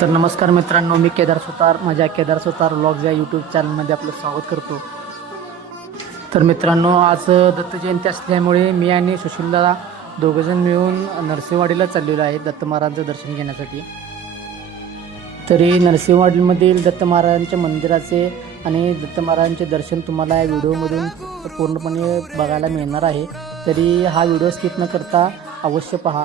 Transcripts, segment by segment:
तर नमस्कार मित्रांनो मी केदार सुतार माझ्या केदार सुतार व्लॉग्स या यूट्यूब चॅनलमध्ये आपलं स्वागत करतो. तर मित्रांनो आज दत्त जयंती असल्यामुळे मी आणि सुशीलदा दोघंजण मिळून नरसिंहवाडीला चाललेलो आहे दत्त महाराजांचं दर्शन घेण्यासाठी. तरी नरसिंहवाडीमधील दत्त महाराजांच्या मंदिराचे आणि दत्त महाराजांचे दर्शन तुम्हाला या व्हिडिओमधून पूर्णपणे बघायला मिळणार आहे. तरी हा व्हिडिओ स्किप न करता अवश्य पहा.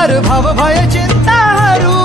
तर भव भय चिंता हरू।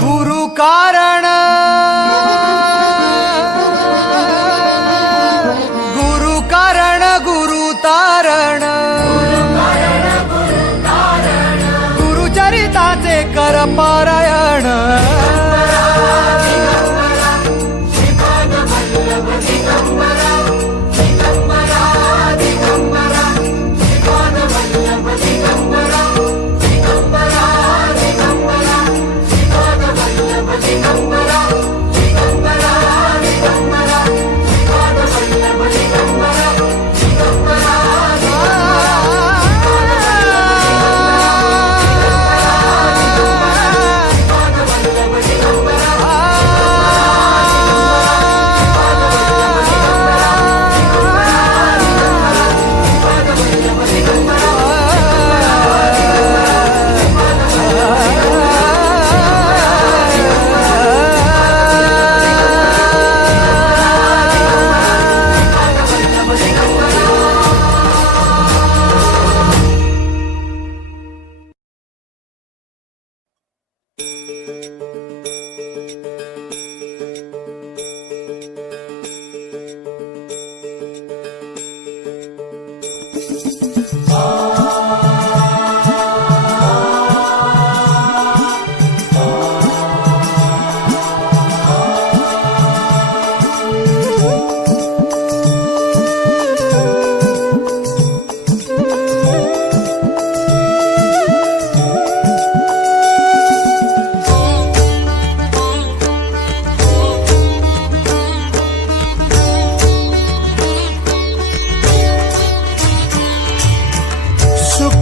गुरु कारण। गुरु कारण गुरु तारण। गुरुचरिताचे कर पारायण।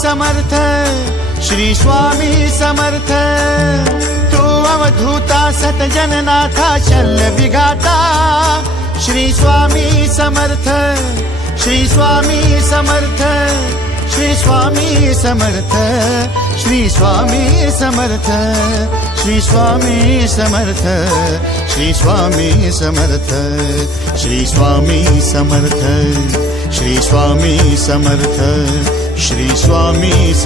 समर्थ श्री स्वामी समर्थ. तू अवधूता सत जननाथा शल्य विघाता श्री स्वामी समर्थ श्री स्वामी समर्थ श्री स्वामी समर्थ श्री स्वामी समर्थ श्री स्वामी समर्थ श्री स्वामी समर्थ श्री स्वामी समर्थ श्री स्वामी समर्थ. श्री स्वामी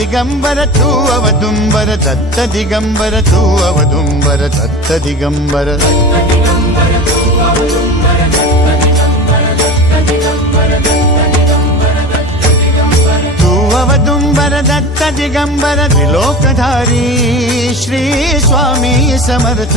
ദിഗംബര തൂവതുംബര തത്ത ദിഗംബര തൂവതുംബര തത്ത ദിഗംബര തൂവതുംബര ദത്ത ദിഗംബര ത്രിലോകധാരി ശ്രീ സ്വാമി സമർത്ഥ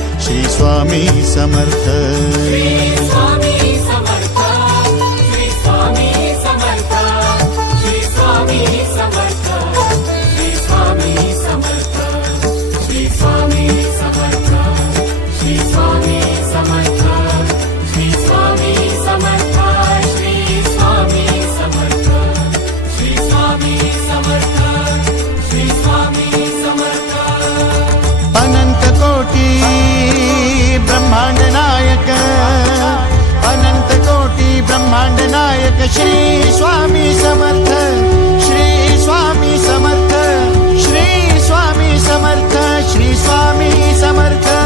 श्री स्वामी समर्थ. श्री स्वामी समर्थ